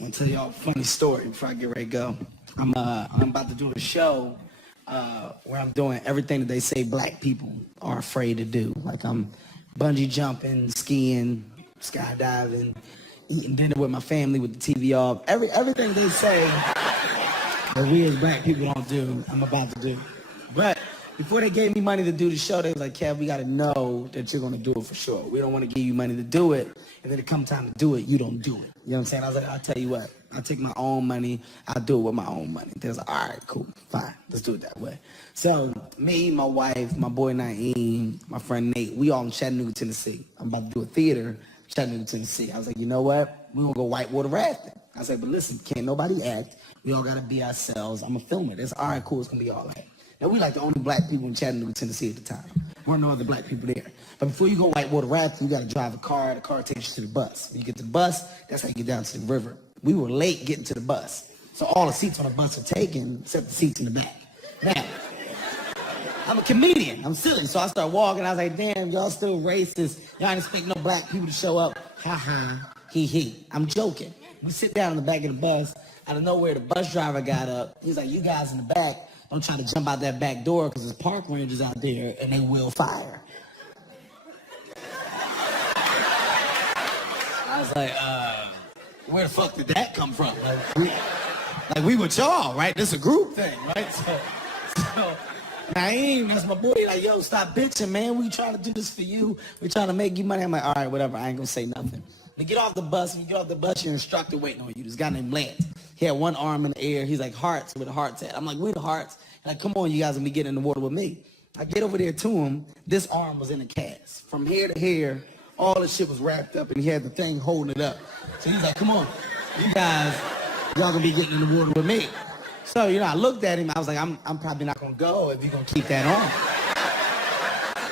I'm gonna tell y'all a funny story before I get ready to go. I'm about to do a show where I'm doing everything that they say black people are afraid to do. Like I'm bungee jumping, skiing, skydiving, eating dinner with my family with the TV off. Everything they say that we as black people don't do, I'm about to do. But before they gave me money to do the show, they was like, Kev, we gotta know that you're gonna do it for sure. We don't wanna give you money to do it, and then it come time to do it, you don't do it. You know what I'm saying? I was like, I'll tell you what, I'll take my own money, I'll do it with my own money. They was like, all right, cool, fine, let's do it that way. So me, my wife, my boy Naeem, my friend Nate, we all in Chattanooga, Tennessee. I'm about to do a theater in Chattanooga, Tennessee. I was like, you know what? We're gonna go whitewater rafting. I was like, but listen, can't nobody act. We all gotta be ourselves. I'm gonna film it. It's all right, cool, it's gonna be all right. Now, we like the only black people in Chattanooga, Tennessee at the time. Weren't no other black people there. But before you go whitewater rafting, you got to drive a car. The car takes you to the bus. When you get to the bus, that's how you get down to the river. We were late getting to the bus. So all the seats on the bus are taken, except the seats in the back. Now, I'm a comedian. I'm silly. So I start walking. I was like, damn, y'all still racist. Y'all ain't expect no black people to show up. Ha ha, he he. I'm joking. We sit down in the back of the bus. Out of nowhere, the bus driver got up. He's like, you guys in the back, don't try to jump out that back door because there's park rangers out there and they will fire. I was like, where the fuck did that come from? Like we with y'all, right? This is a group thing, right? So Naeem, that's my boy, like, yo, stop bitching, man. We trying to do this for you. We trying to make you money. I'm like, all right, whatever. I ain't gonna say nothing. When you get off the bus, your instructor waiting on you. This guy named Lance. He had one arm in the air. He's like, Hearts, where the Heart's at. I'm like, we the Hearts. Like, come on, you guys will be getting in the water with me. I get over there to him. This arm was in a cast. From here to here, all the shit was wrapped up, and he had the thing holding it up. So he's like, come on, y'all gonna be getting in the water with me. So, I looked at him. I was like, I'm probably not gonna go if you're gonna keep that on.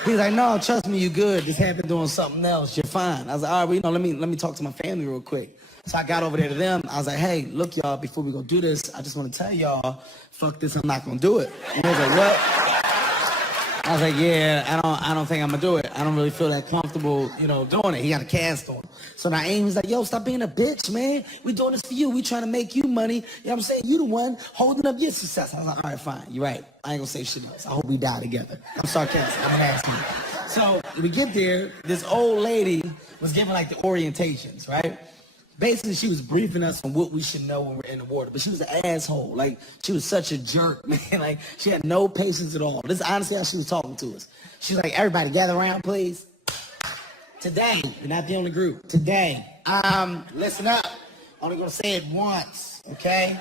He's like, no, trust me, you good. This happened doing something else. You're fine. I was like, all right, well, let me talk to my family real quick. So I got over there to them. I was like, hey, look, y'all, before we go do this, I just want to tell y'all, fuck this, I'm not gonna do it. And they was like, what? I was like, yeah, I don't think I'm gonna do it. I don't really feel that comfortable, doing it. He got a cast on. So now Amy's like, yo, stop being a bitch, man. We doing this for you. We trying to make you money. You know what I'm saying? You the one holding up your success. I was like, all right, fine. You're right. I ain't gonna say shit else. I hope we die together. I'm sarcastic. I'm asking you. So we get there. This old lady was giving like the orientations, right? Basically, she was briefing us on what we should know when we're in the water. But she was an asshole. Like, she was such a jerk, man. Like, she had no patience at all. This is honestly how she was talking to us. She's like, everybody gather around, please. Today, you're not the only group. Today, listen up. Only gonna say it once, okay?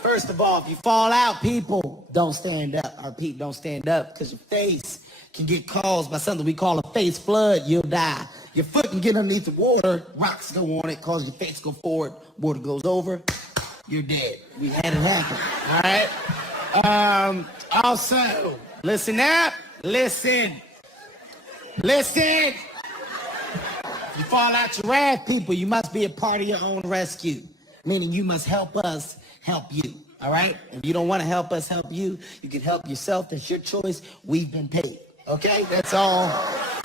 First of all, if you fall out, people, don't stand up. Our people don't stand up because your face can get caused by something we call a face flood. You'll die. Your foot can get underneath the water, rocks go on it, cause your face go forward, water goes over, you're dead. We had it happen, all right? Also, listen up, listen. If you fall out your raft, people, you must be a part of your own rescue, meaning you must help us help you, all right? If you don't want to help us help you, you can help yourself. That's your choice. We've been paid, okay? That's all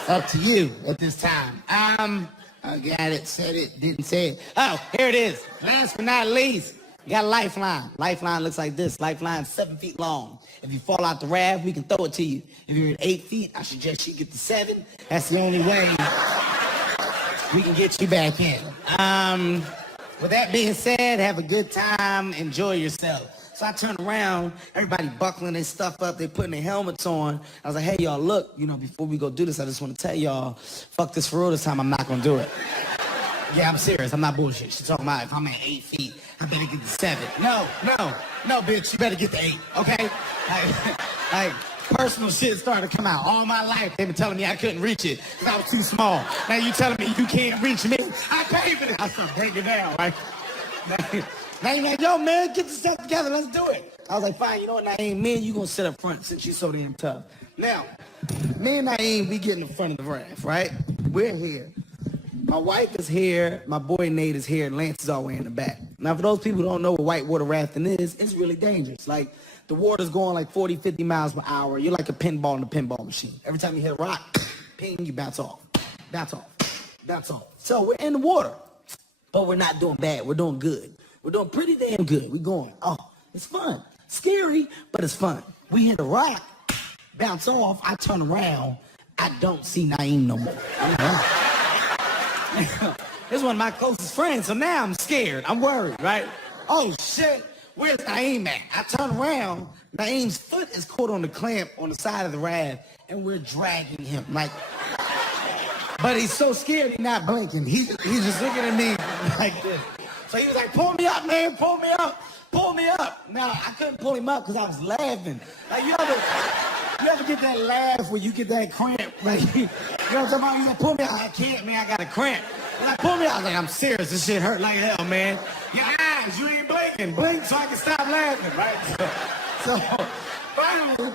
up to you at this time. I got it, said it, didn't say it. Oh, here it is. Last but not least, you got a lifeline. Lifeline looks like this. Lifeline 7 feet long. If you fall out the raft, we can throw it to you. If you're at 8 feet, I suggest you get to 7. That's the only way we can get you back in. With that being said, have a good time, enjoy yourself. So I turned around, everybody buckling their stuff up, they putting their helmets on. I was like, hey, y'all, look, before we go do this, I just want to tell y'all, fuck this for real this time, I'm not going to do it. Yeah, I'm serious, I'm not bullshit. She's talking about if I'm at 8 feet, I better get to 7. No, bitch, you better get to 8, okay? Like personal shit started to come out. All my life, they've been telling me I couldn't reach it because I was too small. Now you telling me you can't reach me? I paid for it. I started taking down, right? Now you're like, yo, man, get yourself together. Let's do it. I was like, fine, you know what, Naeem, me and you gonna sit up front since you're so damn tough. Now, me and Naeem, we get in the front of the raft, right? We're here. My wife is here. My boy Nate is here. And Lance is all the way in the back. Now, for those people who don't know what whitewater rafting is, it's really dangerous. Like, the water's going like 40, 50 miles per hour. You're like a pinball in a pinball machine. Every time you hit a rock, ping, you bounce off. Bounce off. Bounce off. So we're in the water, but we're not doing bad. We're doing good. We're doing pretty damn good. We're going, oh, it's fun. Scary, but it's fun. We hit a rock, bounce off, I turn around, I don't see Naeem no more. This is one of my closest friends, so now I'm scared. I'm worried, right? Oh, shit. Where's Naeem at? I turn around. Naeem's foot is caught on the clamp on the side of the raft, and we're dragging him. Like, but he's so scared he's not blinking. He's just looking at me like this. So he was like, pull me up, man, pull me up, pull me up. Now, I couldn't pull him up because I was laughing. Like, you ever get that laugh where you get that cramp? Like, you know what I'm talking about? He's like, pull me out. I can't, man, I got a cramp. He's like, pull me out. I was like, I'm serious. This shit hurt like hell, man. Your eyes, you ain't blinking. Blink so I can stop laughing, right? So finally,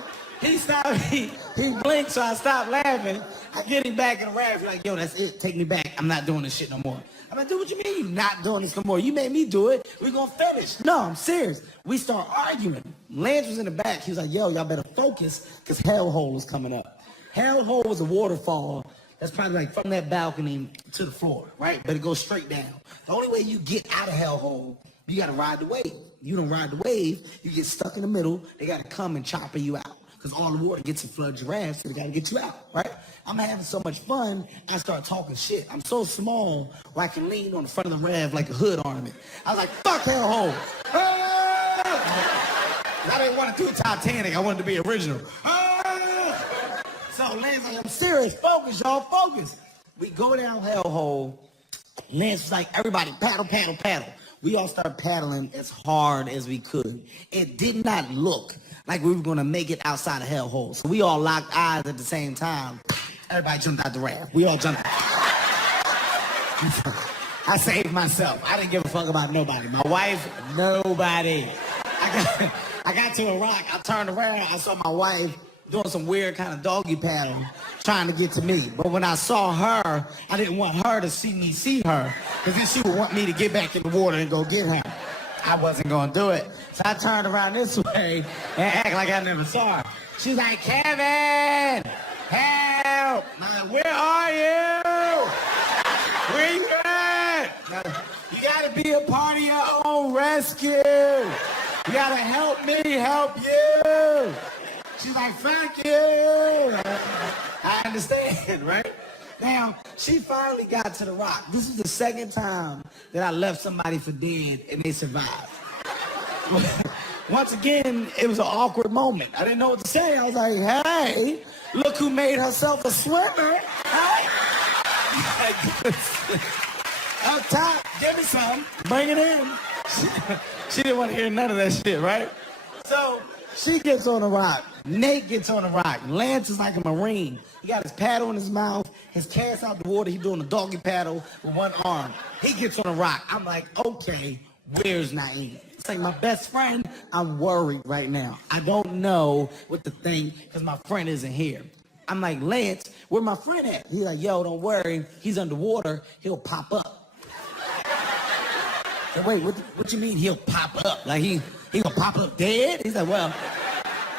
he blinked so I stopped laughing. I get him back in the raft. He's like, yo, that's it. Take me back. I'm not doing this shit no more. I'm like, dude, what you mean you not doing this no more? You made me do it. We're going to finish. No, I'm serious. We start arguing. Lance was in the back. He was like, yo, y'all better focus because Hellhole is coming up. Hellhole was a waterfall that's probably like from that balcony to the floor, right? But it goes straight down. The only way you get out of Hellhole, you got to ride the wave. You don't ride the wave, you get stuck in the middle. They got to come and chopper you out because all the water gets and floods your raft, so they got to get you out, right? I'm having so much fun, I start talking shit. I'm so small where I can lean on the front of the raft like a hood ornament. I was like, fuck Hellhole. I didn't want to do Titanic. I wanted to be original. So Lance like, I'm serious. Focus, y'all. Focus. We go down Hellhole. Lance was like, everybody paddle, paddle, paddle. We all started paddling as hard as we could. It did not look like we were going to make it outside of Hellhole. So we all locked eyes at the same time. Everybody jumped out the raft. We all jumped out. I saved myself. I didn't give a fuck about nobody. My wife, nobody. I got to a rock. I turned around. I saw my wife doing some weird kind of doggy paddle trying to get to me. But when I saw her, I didn't want her to see me see her because then she would want me to get back in the water and go get her. I wasn't going to do it. So I turned around this way and act like I never saw her. She's like, Kevin, help. I'm like, where are you? Where you at? You got to be a part of your own rescue. You got to help me help you. She's like, fuck you. I understand, right? Now, she finally got to the rock. This is the second time that I left somebody for dead and they survived. Once again, it was an awkward moment. I didn't know what to say. I was like, hey, look who made herself a swimmer. Hey. Up top, give me some. Bring it in. She didn't want to hear none of that shit, right? So she gets on the rock. Nate gets on the rock. Lance is like a Marine. He got his paddle in his mouth, his cast out the water. He's doing a doggy paddle with one arm. He gets on the rock. I'm like, okay, where's Naeem? It's like my best friend. I'm worried right now. I don't know what to think because my friend isn't here. I'm like, Lance, where my friend at? He's like, yo, don't worry. He's underwater. He'll pop up. So wait, what you mean he'll pop up? Like he gonna pop up dead? He's like, well,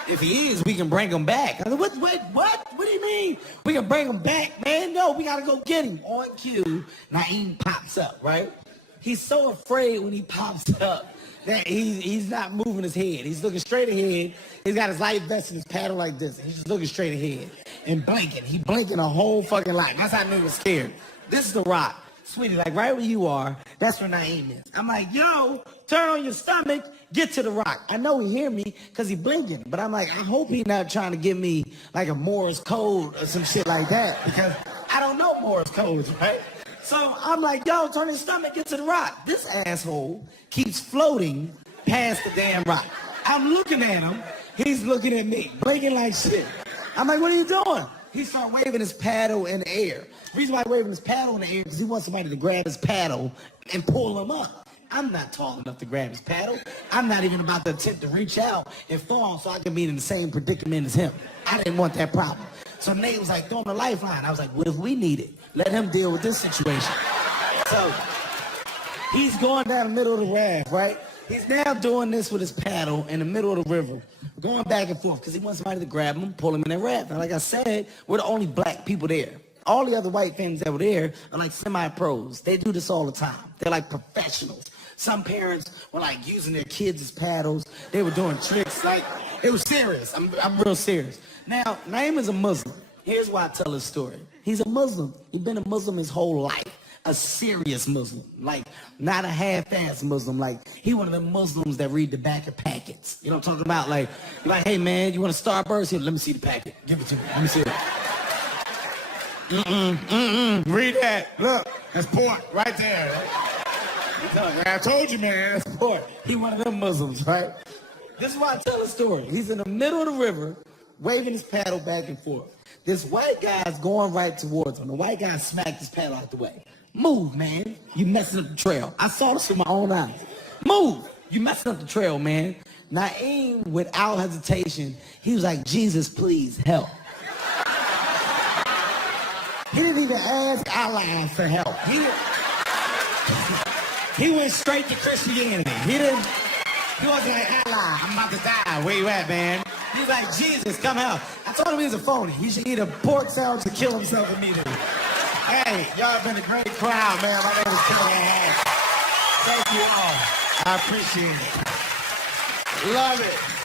if he is, we can bring him back. I said, what? What do you mean? We can bring him back, man? No, we gotta go get him. On cue, Naeem pops up, right? He's so afraid when he pops up that he's not moving his head. He's looking straight ahead. He's got his life vest and his paddle like this. And he's just looking straight ahead and blinking. He blinking a whole fucking lot. That's how I knew he was scared. This is the rock. Sweetie, like right where you are, that's where Naeem is. I'm like, yo, turn on your stomach, get to the rock. I know he hear me because he blinking, but I'm like, I hope he not trying to give me like a Morse code or some shit like that because I don't know Morse codes, right? So I'm like, yo, turn your stomach, get to the rock. This asshole keeps floating past the damn rock. I'm looking at him, he's looking at me, blinking like shit. I'm like, what are you doing? He started waving his paddle in the air. The reason why he's waving his paddle in the air is because he wants somebody to grab his paddle and pull him up. I'm not tall enough to grab his paddle. I'm not even about to attempt to reach out and fall so I can be in the same predicament as him. I didn't want that problem. So Nate was like, throw him a lifeline. I was like, what if we need it? Let him deal with this situation. So he's going down the middle of the raft, right? He's now doing this with his paddle in the middle of the river, going back and forth because he wants somebody to grab him, pull him in that raft. And like I said, we're the only black people there. All the other white families that were there are like semi-pros. They do this all the time. They're like professionals. Some parents were like using their kids as paddles. They were doing tricks. Like, it was serious. I'm real serious. Now, Naeem is a Muslim. Here's why I tell his story. He's a Muslim. He's been a Muslim his whole life. A serious Muslim. Like, not a half-ass Muslim. Like, he one of them Muslims that read the back of packets. You know what I'm talking about? Like, hey, man, you want a Starburst? Here, let me see the packet. Give it to me. Let me see it. Read that. Look, that's pork right there. I told you, man, that's pork. He one of them Muslims, right? This is why I tell the story. He's in the middle of the river, waving his paddle back and forth. This white guy's going right towards him. The white guy smacked his paddle out the way. Move, man. You messing up the trail. I saw this with my own eyes. Move. You messing up the trail, man. Naeem, without hesitation, he was like, Jesus, please help. He didn't even ask Allah for help. He went straight to Christianity. He wasn't like, Allah, I'm about to die. Where you at, man? He's like, Jesus, come help. I told him he was a phony. He should eat a pork sandwich to kill himself immediately. Hey, y'all have been a great crowd, man. My name is Kevin. Thank you all. I appreciate it. Love it.